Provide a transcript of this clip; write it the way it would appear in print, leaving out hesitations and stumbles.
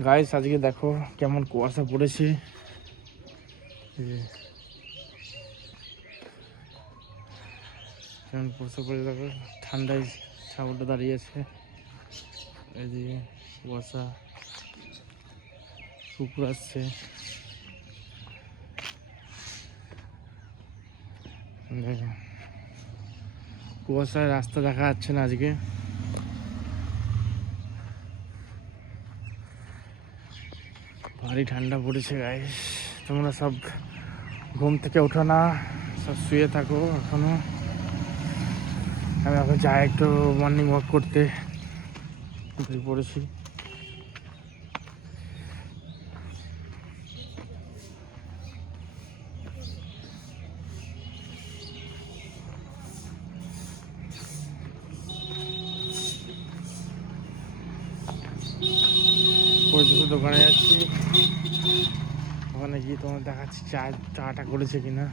Guys আজকে দেখো কেমন কুয়াশা পড়েছে। কেমন কুয়াশা পড়ে দেখো, ঠান্ডায় ছাগলটা দাঁড়িয়ে আছে। এদিকে কুয়াশা, কুকুর আসছে। দেখো কুয়াশায় রাস্তা দেখা যাচ্ছে না আজকে। ভারী ঠান্ডা পড়েছে গাইস। তোমরা সব ঘুম থেকে ওঠো না, সব শুয়ে থাকো এখনো। আমি এখন যাই একটু মর্নিং ওয়াক করতে, উঠে পড়েছি। পরিচিত দোকানে যাচ্ছি, ওখানে গিয়ে তোমার দেখাচ্ছি চাটা করেছে কিনা।